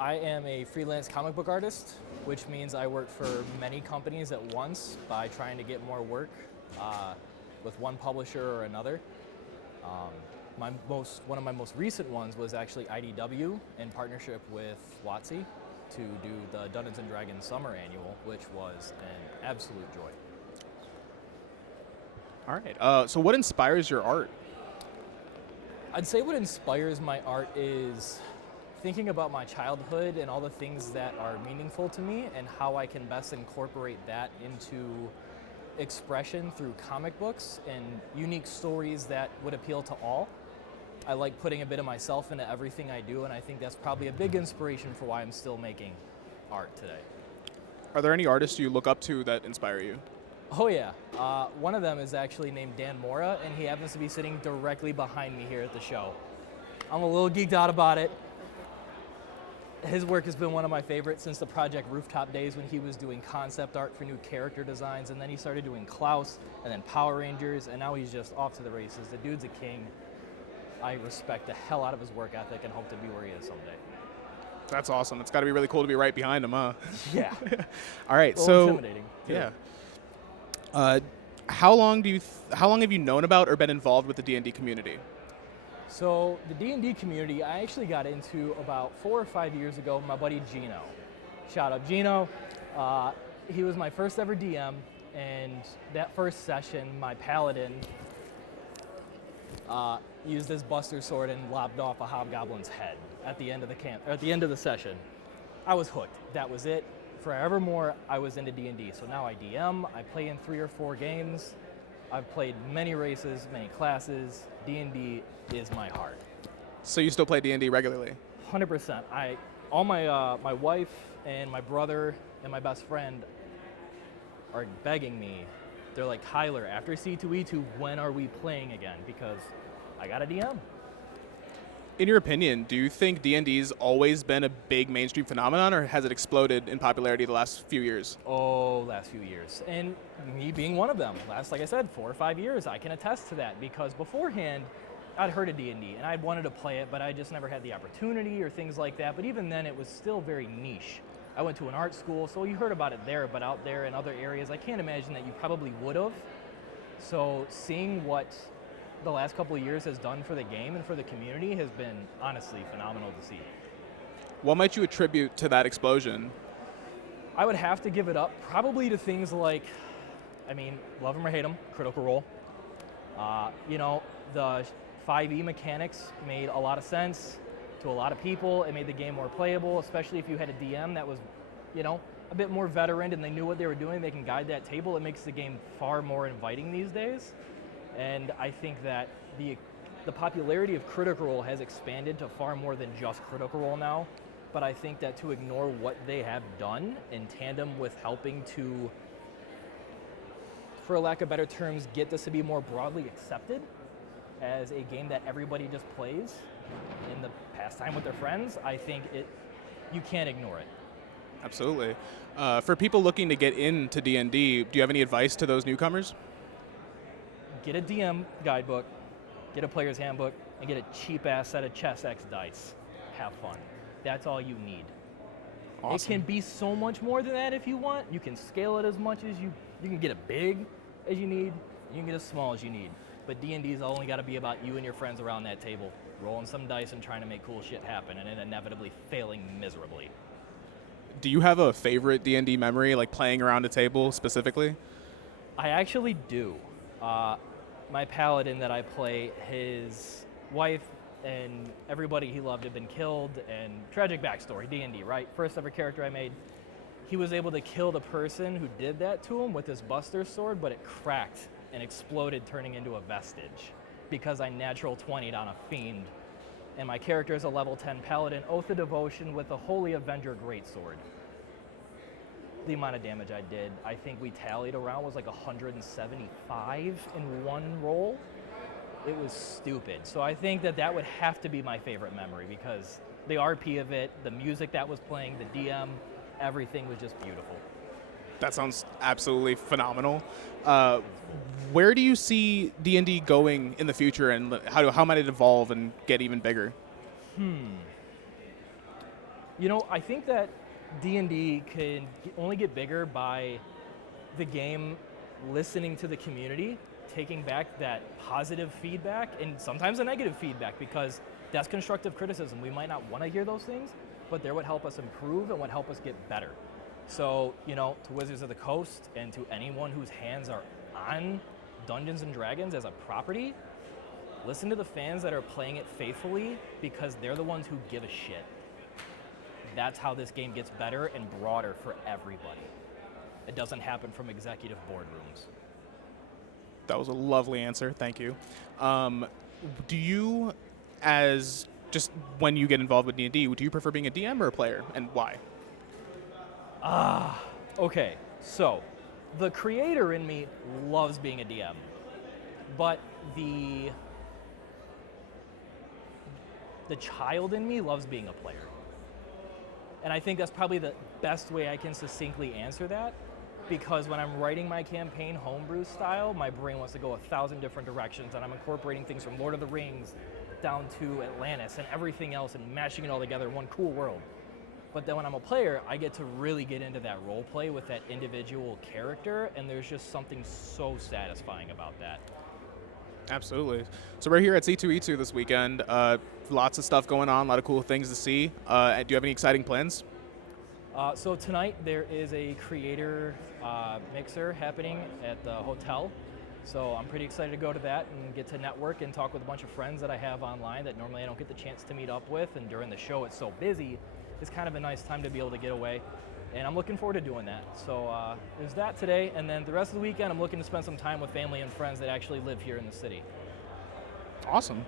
I am a freelance comic book artist, which means I work for many companies at once by trying to get more work with one publisher or another. One of my most recent ones was actually IDW in partnership with WotC to do the Dungeons & Dragons Summer Annual, which was an absolute joy. All right. So what inspires your art? I'd say what inspires my art is thinking about my childhood and all the things that are meaningful to me and how I can best incorporate that into expression through comic books and unique stories that would appeal to all. I like putting a bit of myself into everything I do, and I think that's probably a big inspiration for why I'm still making art today. Are there any artists you look up to that inspire you? Oh yeah, one of them is actually named Dan Mora, and he happens to be sitting directly behind me here at the show. I'm a little geeked out about it. His work has been one of my favorites since the Project Rooftop days when he was doing concept art for new character designs, and then he started doing Klaus, and then Power Rangers, and now he's just off to the races. The dude's a king. I respect the hell out of his work ethic and hope to be where he is someday. That's awesome. It's got to be really cool to be right behind him, huh? Yeah. All right. Well, so intimidating, too. Yeah. How long have you known about or been involved with the D&D community? So the D&D community, I actually got into about 4 or 5 years ago with my buddy Gino. Shout out Gino. He was my first ever DM, and that first session, my paladin used his buster sword and lopped off a hobgoblin's head at the end of the session. I was hooked. That was it. Forevermore, I was into D&D. So now I DM. I play in 3 or 4 games. I've played many races, many classes. D&D is my heart. So you still play D&D regularly? 100%. All my wife and my brother and my best friend are begging me. They're like, Kyler, after C2E2, when are we playing again? Because I got a DM. In your opinion, do you think D&D's always been a big mainstream phenomenon, or has it exploded in popularity the last few years? Oh, last few years. And me being one of them. Last, like I said, 4 or 5 years, I can attest to that, because beforehand, I'd heard of D&D, and I'd wanted to play it, but I just never had the opportunity or things like that. But even then, it was still very niche. I went to an art school, so you heard about it there, but out there in other areas, I can't imagine that you probably would have. So seeing what the last couple of years has done for the game and for the community has been honestly phenomenal to see. What might you attribute to that explosion? I would have to give it up probably to things like, love them or hate them, Critical Role. The 5e mechanics made a lot of sense to a lot of people. It made the game more playable, especially if you had a DM that was, a bit more veteran and they knew what they were doing. They can guide that table. It makes the game far more inviting these days. And I think that the popularity of Critical Role has expanded to far more than just Critical Role now. But I think that to ignore what they have done in tandem with helping to, for lack of better terms, get this to be more broadly accepted as a game that everybody just plays in the pastime with their friends, I think you can't ignore it. Absolutely. For people looking to get into D&D, do you have any advice to those newcomers? Get a DM guidebook, get a player's handbook, and get a cheap-ass set of Chess X dice. Have fun. That's all you need. Awesome. It can be so much more than that if you want. You can scale it as much as you can get it big as you need, you can get as small as you need. But D&D's only got to be about you and your friends around that table, rolling some dice and trying to make cool shit happen, and then inevitably failing miserably. Do you have a favorite D&D memory, like playing around a table specifically? I actually do. My paladin that I play, his wife and everybody he loved had been killed, and tragic backstory, D&D, right? First ever character I made. He was able to kill the person who did that to him with his buster sword, but it cracked and exploded, turning into a vestige because I natural 20'd on a fiend. And my character is a level 10 paladin, Oath of Devotion with a Holy Avenger greatsword. The amount of damage I did, I think we tallied around, was like 175 in one roll. It was stupid. So I think that would have to be my favorite memory, because the RP of it, the music that was playing, the DM, everything was just beautiful. That sounds absolutely phenomenal. Where do you see D&D going in the future, and how might it evolve and get even bigger? I think that D&D can only get bigger by the game listening to the community, taking back that positive feedback and sometimes the negative feedback, because that's constructive criticism. We might not want to hear those things, but they're what help us improve and what help us get better. So, to Wizards of the Coast and to anyone whose hands are on Dungeons and Dragons as a property, listen to the fans that are playing it faithfully, because they're the ones who give a shit. That's how this game gets better and broader for everybody. It doesn't happen from executive boardrooms. That was a lovely answer. Thank you. Do you, as just when you get involved with D&D, do you prefer being a DM or a player, and why? Okay, so the creator in me loves being a DM, but the child in me loves being a player. And I think that's probably the best way I can succinctly answer that, because when I'm writing my campaign homebrew style, my brain wants to go 1,000 different directions, and I'm incorporating things from Lord of the Rings down to Atlantis and everything else and mashing it all together in one cool world. But then when I'm a player, I get to really get into that role play with that individual character, and there's just something so satisfying about that. Absolutely. So we're here at C2E2 this weekend. Lots of stuff going on, a lot of cool things to see. Do you have any exciting plans? So tonight there is a creator mixer happening at the hotel. So I'm pretty excited to go to that and get to network and talk with a bunch of friends that I have online that normally I don't get the chance to meet up with. And during the show it's so busy, it's kind of a nice time to be able to get away. And I'm looking forward to doing that. So there's that today, and then the rest of the weekend I'm looking to spend some time with family and friends that actually live here in the city. Awesome.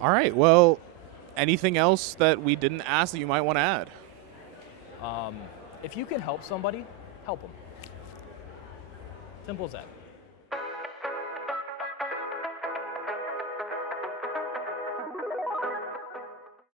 All right, well, anything else that we didn't ask that you might want to add? If you can help somebody, help them. Simple as that.